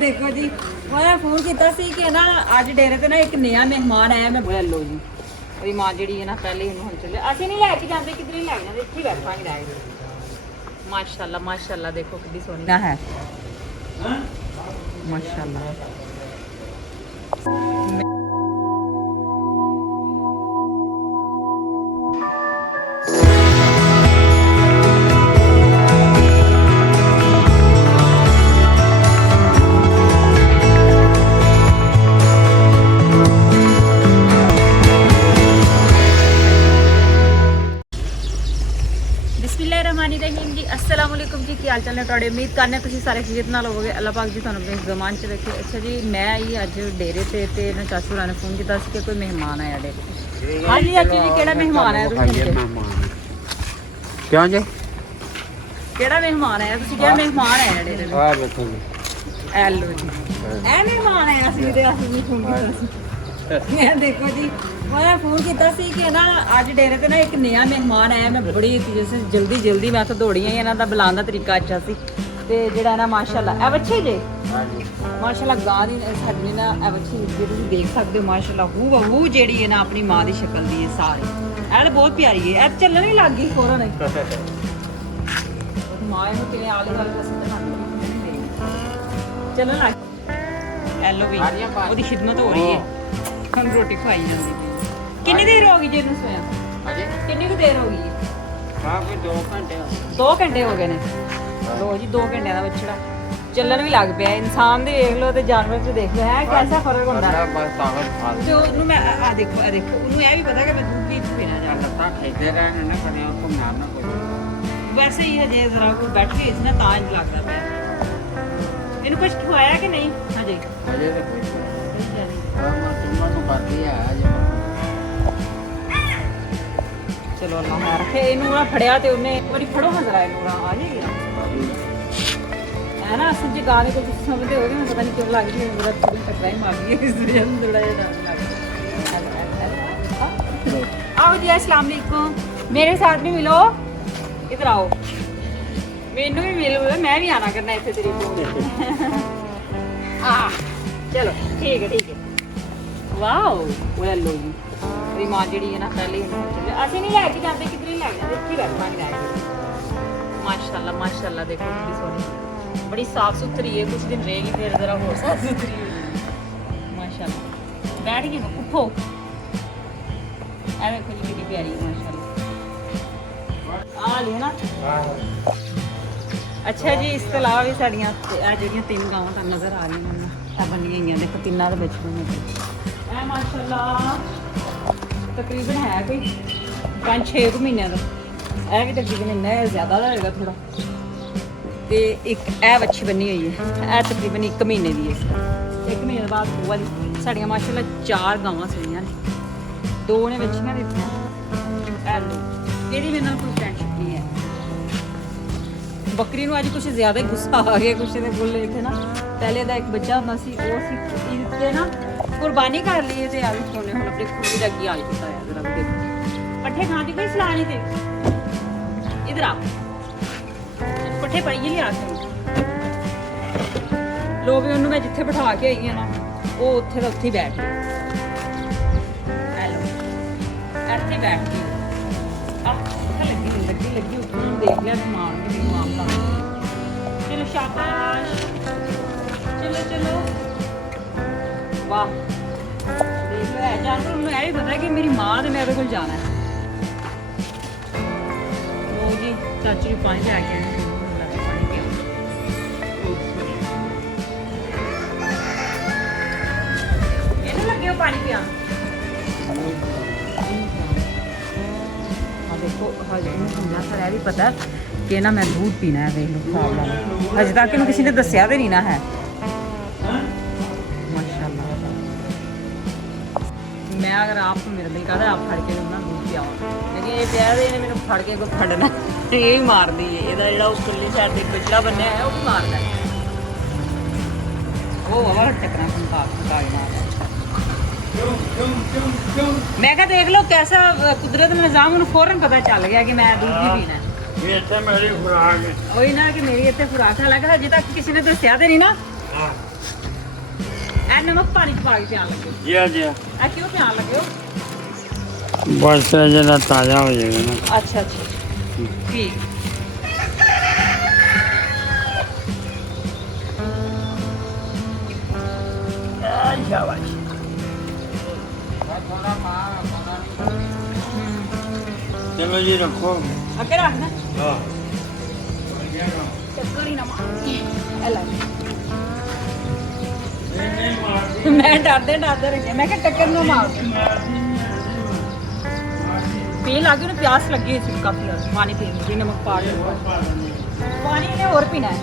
देखो जी मैं फोन किया कि ना अज डेरे ते ना एक नया मेहमान आया। मैं बोला लो जी ਉਹਦੀ ਮਾਂ ਜਿਹੜੀ ਹੈ ਨਾ ਪਹਿਲੇ ਇਹਨੂੰ ਹੁਣ ਚੱਲੇ ਅਸੀਂ ਨਹੀਂ ਲੈ ਕੇ ਜਾਂਦੇ ਕਿਧਰੇ ਨਹੀਂ ਲੈ ਜਾਂਦੇ ਇੱਥੇ ਬੈਠਾਂਗੇ ਰਹਿ ਮਾਸ਼ਾਅੱਲਾ ਮਾਸ਼ਾਅੱਲਾ ਦੇਖੋ ਕਿੰਨੀ ਸੋਹਣੀ ਨਾ ਹੈ ਮਾਸ਼ਾਅੱਲਾ बिस्मिल्लाहिर्रहमानिर्रहीम जी अस्सलाम वालेकुम जी की हाल चाल है तुहाडे उम्मीद करने तुसीं सारे खैरियत नाल होवोगे अल्लाह पाक जी तुहानूं अपने ज़मान च रखे। अच्छा जी मैं आई अज डेरे ते ना चाचू होरां ने फोन कीता सी कि कोई मेहमान आया डेरे ते। हाँ जी चाचू जी केड़ा मेहमान आया तुसीं क्यों जी केड़ा मेहमान आया तुसीं क्या मेहमान आया डेरे ते आ देखो जी ए लो जी ए मेहमान आया सी ते असीं भी फोन कीता सी मैं देखो जी मैं फोन किया कि ना अज डेरे ते ना एक नया मेहमान आया। मैं बड़ी जल्दी जल्दी मैं तो दौड़ी आई इन्हां दा बुलाउण दा तरीका अच्छा सी ते जेड़ा ना माशाअल्लाह ए बच्चे जे माशाअल्लाह गां दी साडी ना ए बच्चे जे तुसीं देख सकदे हो माशाअल्लाह हू बहू जेड़ी है ना अपनी मां दी शक्ल दी है सारी ए बहुत प्यारी है ए चलण भी लग गई फौरन मां इहनूं किवें आले वाले पासे दिखांदी चलण लग एलो भी ओदी खिदमत हो रही है हम रोटी खाई जाती कितनी देर हो गई जी इन्हूं सोया कितनी की देर हो गई हां कोई 2 घंटे 2 घंटे हो गए ने लो जी 2 घंटे का बछड़ा ਚੱਲਣ ਵੀ ਲੱਗ ਪਿਆ ਇਨਸਾਨ ਦੇ ਵੇਖ ਲਓ ਤੇ ਜਾਨਵਰ ਚ ਦੇਖ ਲਓ ਹੈ ਕਿਹਦਾ ਫਰਕ ਹੁੰਦਾ ਹੈ ਬਸ ਤਾਕਤ ਖਾ ਤੇ ਉਹਨੂੰ ਮੈਂ ਆ ਦੇਖੋ ਉਹਨੂੰ ਇਹ ਵੀ ਪਤਾ ਕਿ ਮੈਂ ਦੁੱਧ ਵੀ ਪੀਣਾ ਜਾਂਦਾ ਲੱਤਾਂ ਖੇਦੇ ਰਹਿਣ ਨਾ ਕਰਿਆ ਘੁੰਮਣਾ ਨਾ ਕੋਈ ਵੈਸੇ ਹੀ ਹਜੇ ਜ਼ਰਾ ਕੋ ਬੈਠ ਕੇ ਇਸ ਨੇ ਤਾਂ ਇੰਜ ਲੱਗਦਾ ਪਿਆ ਇਹਨੂੰ ਕੁਝ ਖਵਾਇਆ ਕਿ ਨਹੀਂ ਹਜੇ ਅਜੇ ਤੇ ਕੋਈ ਮੈਂ ਤੁਹਾਨੂੰ ਕਰਦੀ ਆ ਅਜੇ ਚਲੋ ਅੱਲਾਹ ਖੈਰ ਰੱਖੇ ਇਹਨੂੰ ਨਾ ਫੜਿਆ ਤੇ ਉਹਨੇ ਇੱਕ ਵਾਰੀ ਫੜੋ ਹਾਂ ਜ਼ਰਾ ਇਹਨੂੰ ਆ ਜਾਏਗੀ है ना असल जी गाने को कुछ समझते हो मैं पता नहीं क्यों लग रही है मेरा थोड़ी टकराई मार गई इस वजह से थोड़ा डर लग आओ जी अस्सलाम वालेकुम मेरे साथ भी मिलो इधर आओ मैनू भी मिलो मैं भी आना करना इतने तेरी को चलो ठीक है वाओ वो लो जी मेरी मां जी है ना पहले असं नहीं लैके जाते किधर नहीं लैके जाते इतने बैठा माशाल्लाह माशाल्लाह देखो कितनी सोहनी बड़ी साफ सुथरी है कुछ दिन रहेगी फिर जरा और साफ सुथरी हो माशाल्लाह बैठ गई उठो ए देखो जी कितनी प्यारी है माशाल्लाह आ ले ना अच्छा जी इस तो अलावा भी साड़ियाँ ਜਿਹੜੀਆਂ 3 ਗਾਵਾਂ ਤਾਂ ਨਜ਼ਰ ਆ ਰਹੀਆਂ ਮੈਨੂੰ ਆ ਬਣ ਗਈਆਂ ਦੇਖੋ ਤਿੰਨਾਂ ਦੇ ਵਿੱਚ ਨੂੰ ਇਹ ਮਾਸ਼ਾਅੱਲਾ ਤਕਰੀਬਨ ਹੈ ਕੋਈ 5-6 ਮਹੀਨਿਆਂ ਦਾ ਇਹ ਵੀ ਤਕਰੀਬਨ ਇੰਨਾ ਜ਼ਿਆਦਾ ਦਾ ਹੋਏਗਾ ਥੋੜਾ ਤੇ ਇੱਕ ਇਹ ਵੱਛੀ ਬੰਨੀ ਹੋਈ ਹੈ ਇਹ ਤਕਰੀਬਨ 1 ਮਹੀਨੇ ਦੀ ਹੈ 1 ਮਹੀਨੇ ਬਾਅਦ ਉਹ ਵਾਲੀ ਸਾਡੀਆਂ ਮਾਸ਼ਾਅੱਲਾ 4 ਗਾਵਾਂ ਸੂਈਆਂ ਨੇ 2 ਨੇ ਵੱਛੀਆਂ ਦਿੱਤੀਆਂ ਇਹਦੀ ਮੇਰੇ ਨਾਲ ਕੋਈ ਫਰੈਂਡਸ਼ਿਪ ਨਹੀਂ ਹੈ ਬੱਕਰੀ ਨੂੰ ਅੱਜ ਕੁਝ ਜ਼ਿਆਦਾ ਹੀ ਗੁੱਸਾ ਆ ਗਿਆ ਕੁਛ ਦੇ ਬੋਲੇ ਇੱਥੇ ਨਾ ਪਹਿਲੇ ਦਾ ਇੱਕ ਬੱਚਾ ਹੁੰਦਾ ਸੀ ਉਹ ਅਸੀਂ ਇੱਥੇ ਨਾ ਕੁਰਬਾਨੀ ਕਰ ਲਈ ਤੇ ਆ ਵੀ ਸੋਨੇ ਹੁਣ ਆਪਣੇ ਖੁਦ ਦਾ ਕੀ ਹਾਲ ਕੀਤਾ ਹੈ ਜਰਾ ਦੇਖੋ ਪੱਠੇ ਖਾਣ ਦੀ ਕੋਈ ਸਲਾਹ ਨਹੀਂ ਤੇ ਇਧਰ ਆ ਪੱਠੇ ਪਾਈਏ ਲਿਆ ਕੇ ਲੋ ਵੀ ਉਹਨੂੰ ਮੈਂ ਜਿੱਥੇ ਬਿਠਾ ਕੇ ਆਈ ਆ ਨਾ ਉਹ ਉੱਥੇ ਦਾ ਉੱਥੇ ਹੀ ਬੈਠ ਗਿਆ ਹੈਲੋ ਇੱਥੇ ਬੈਠ ਗਈ ਆ ਲੱਗੀ ਉੱਥੇ ਦੇਖ ਲਿਆ ਮਾਰ ਕੇ ਮੇਰੀ ਮਾਮਲਾ ਚਲੋ ਸ਼ਾਬਾਸ਼ ਚਲੋ ਵਾਹ ਦੇਖ ਲੈ ਜਾਨਵਰ ਨੂੰ ਇਹ ਵੀ ਪਤਾ ਕਿ ਮੇਰੀ ਮਾਂ ਤੇ ਮੇਰੇ ਕੋਲ ਜਾਣਾ ਹੈ ਲੋ ਜੀ ਚਾਚੀ ਨੂੰ ਪਾਣੀ ਲੈ ਕੇ ਆਏ पानी पिया देखो हजम सर भी पता कि ना मैं दूध पीना है देख लो खाब वाला हजे तक इन्होंने किसी ने दसिया तो नहीं ना है माशाल्लाह मैं अगर आप मेरा दिल कहता आप फड़ के ना दूध पियावा लेकिन ये प्यार इन्हें मैंने फड़ के कोई फड़ना ये ही मार दी है ये उस खुली साइड से बचड़ा बनया है वो भी मारना है वो बाबा टकरा मार मैं क्या देख लो कैसा कुदरत निजाम उन्हें फौरन पता चल गया कि मैं दूध नहीं पीना ये इतने मेरी खुराक है वही ना कि मेरी इतने खुराक है लगा अजे तक किसी ने दसिया तो नहीं ना ਇਹ ਨਮਕ ਪਾਣੀ ਚ ਪਾ ਕੇ ਪਿਆਣ ਲੱਗੇ ਜੀ ਆ ਜੀ ਇਹ ਕਿਉਂ ਪਿਆਣ ਲੱਗੇ ਹੋ ਬਸ ਜਿਹੜਾ ਤਾਜ਼ਾ ਹੋ ਜਾਏਗਾ ਨਾ ਅੱਛਾ ਅੱਛਾ ਠੀਕ ਸ਼ਾਬਾਸ਼ ਚਲੋ ਜੀ ਰੱਖੋ ਅੱਗੇ ਰੱਖ ਨਾ ਹਾਂ ਚੱਕਰ ਹੀ ਨਾ ਮਾਰ ਇਹ ਲੈ ਨਹੀਂ ਮਾਰਦੀ ਮੈਂ ਡਰਦੇ ਰੱਖਿਆ ਮੈਂ ਕਿਹਾ ਟੱਕਰ ਨਾ ਮਾਰ ਪੀ ਲੱਗੀ ਉਹਨੂੰ ਪਿਆਸ ਲੱਗੀ ਹੋਈ ਸੀ ਕਾਫੀ ਜ਼ਿਆਦਾ ਪਾਣੀ ਪੀਣ ਦੀ ਨਮਕ ਪਾ ਕੇ ਪਾਣੀ ਨੇ ਹੋਰ ਪੀਣਾ ਹੈ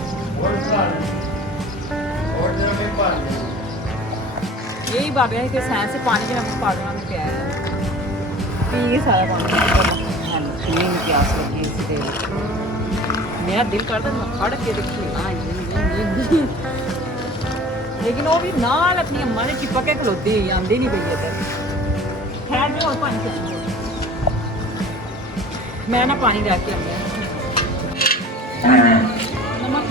यही बाबे के साइंस से पानी में पागना में प्यार है पी सारा पानी पीने प्यास लगी इससे मेरा दिल करता मैं फड़ के देखी लेकिन वो भी नाल अपनी अम्मा ने चिपक के खलोती हुई आंदी नहीं पई इधर खैर भी और पानी पी मैं ना पानी लेके आया नमक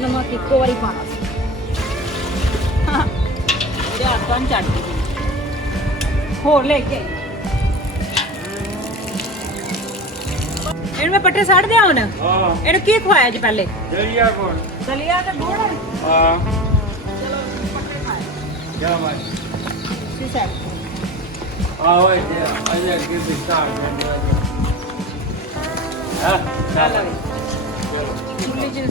नमक एक बारी पाना मेरे हाथों में चढ़ गई होर लेके आई ਇਹਨੂੰ ਮੈਂ ਪੱਟੇ ਸਾੜ ਦਿਆਂ ਹੁਣ ਹਾਂ ਇਹਨੂੰ ਕੀ ਖਵਾਇਆ ਜੀ ਪਹਿਲੇ ਦਲੀਆ ਕੋਣ ਦਲੀਆ ਤੇ ਗੁੜ ਹਾਂ ਚਲੋ ਪੱਟੇ ਖਾਏ ਜਾ ਬਾਈ ਸੀ ਸੈਟ ਆਓ ਇਹ ਅਜੇ ਅੱਗੇ ਬਿਸਤਾ ਆ ਗਿਆ ਹਾਂ ਚੱਲ ਚਲੋ ਚੁੱਲੀ ਜੀ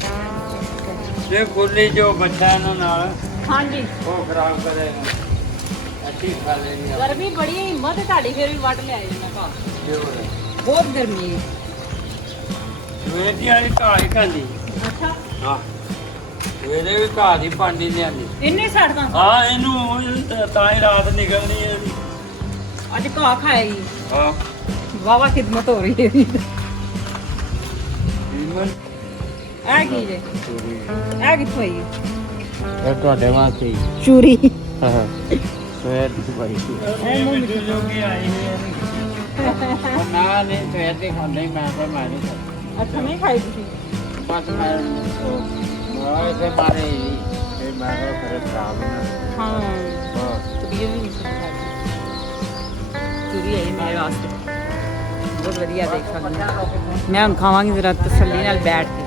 ਜੇ ਗੁੱਲੀ ਜੋ ਬੱਚਾ ਇਹਨਾਂ ਨਾਲ ਹਾਂਜੀ ਉਹ ਖਰਾਬ ਕਰੇਗਾ ਅੱਛੀ ਖਾ ਲੈਣੀ ਆ ਗਰਮੀ ਬੜੀ ਹੈ ਹਿੰਮਤ ਹੈ ਤੁਹਾਡੀ ਫਿਰ ਵੀ ਵੱਢ ਲਿਆਏ ਮੈਂ ਕਹਾ ਜੋਰ ਬਹੁਤ ਗਰਮੀ ਹੈ ਸਵੇਰ ਦੀ ਵਾਲੀ ਘਾਹ ਹੀ ਖਾਂਦੀ ਅੱਛਾ ਹਾਂ ਸਵੇਰੇ ਵੀ ਘਾਹ ਦੀ ਪਾਂਡੀ ਲਿਆਂਦੀ ਇੰਨੇ ਸੜਦਾ ਹਾਂ ਇਹਨੂੰ ਤਾਂ ਹੀ ਰਾਤ ਨਿਕਲਣੀ ਹੈ ਅੱਜ ਘਾਹ ਖਾਏਗੀ ਹਾਂ ਵਾਵਾ ਖਿਦਮਤ ਹੋ ਰਹੀ ਹੈ ਇਹਦੀ। ਈਮਨ ਇਹ ਕੀ ਜੇ ਇਹ ਕਿੱਥੋਂ ਆਈ ਹੈ? ਇਹ ਤੁਹਾਡੇ ਵਾਸਤੇ ਹੀ ਚੂਰੀ ਹਾਂ ਸਵੇਰ ਦੀ ਭਾਈ ਇਹ ਮੂੰਹ ਮਿੱਠੀ ਲੋਕੀ ਆਈ ਹੋਈ ਨਾ ਨਹੀਂ ਸਵੇਰ ਦੀ ਖਾਂਦੇ ਹੀ ਮੈਂ ਤਾਂ ਮੈਂ ਨਹੀਂ ਖਾਂਦਾ ਅੱਛਾ ਨਹੀਂ ਖਾਈ ਤੁਸੀਂ ਬਸ ਮੈਂ ਇਹਦੇ ਮਾਰੇ ਹੀ ਤੇ ਮੈਂ ਤਾਂ ਫਿਰ ਖਰਾਬ ਨਾ ਹਾਂ ਹਾਂ ਤਬੀਅਤ ਵੀ ਨਹੀਂ ਸੁਣਦਾ ਚੂਰੀ ਆਈ ਮੇਰੇ ਵਾਸਤੇ ਬਹੁਤ ਵਧੀਆ ਦੇਖਾਂਗੀ ਮੈਂ ਹੁਣ ਖਾਵਾਂਗੀ ਜ਼ਰਾ ਤਸੱਲੀ ਨਾਲ ਬੈਠ ਕੇ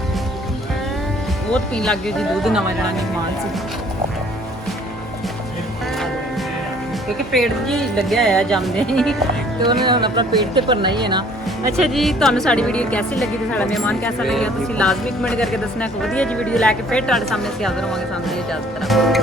ਬਹੁਤ ਪੀਣ ਲੱਗ ਗਈ ਜੀ ਦੁੱਧ ਨਵਾਂ ਜਿਹੜਾ ਮਹਿਮਾਨ ਸੀ ਕਿਉਂਕਿ ਪੇਟ ਜੀ ਲੱਗਿਆ ਹੋਇਆ ਜੰਮਦੇ ਹੀ ਤੇ ਉਹਨੇ ਹੁਣ ਆਪਣਾ ਪੇਟ ਤੇ ਭਰਨਾ ਹੀ ਹੈ ਨਾ ਅੱਛਾ ਜੀ ਤੁਹਾਨੂੰ ਸਾਡੀ ਵੀਡੀਓ ਕੈਸੀ ਲੱਗੀ ਤੇ ਸਾਡਾ ਮਹਿਮਾਨ ਕੈਸਾ ਲੱਗਿਆ ਤੁਸੀਂ ਲਾਜ਼ਮੀ ਕਮੈਂਟ ਕਰਕੇ ਦੱਸਣਾ ਇੱਕ ਵਧੀਆ ਜੀ ਵੀਡੀਓ ਲੈ ਕੇ ਫਿਰ ਤੁਹਾਡੇ ਸਾਹਮਣੇ ਅਸੀਂ ਹਾਜ਼ਰ ਹੋਵਾਂਗੇ ਸਾਨੂੰ ਦੀ ਇਜਾਜ਼ਤ ਕਰਾਂਗੇ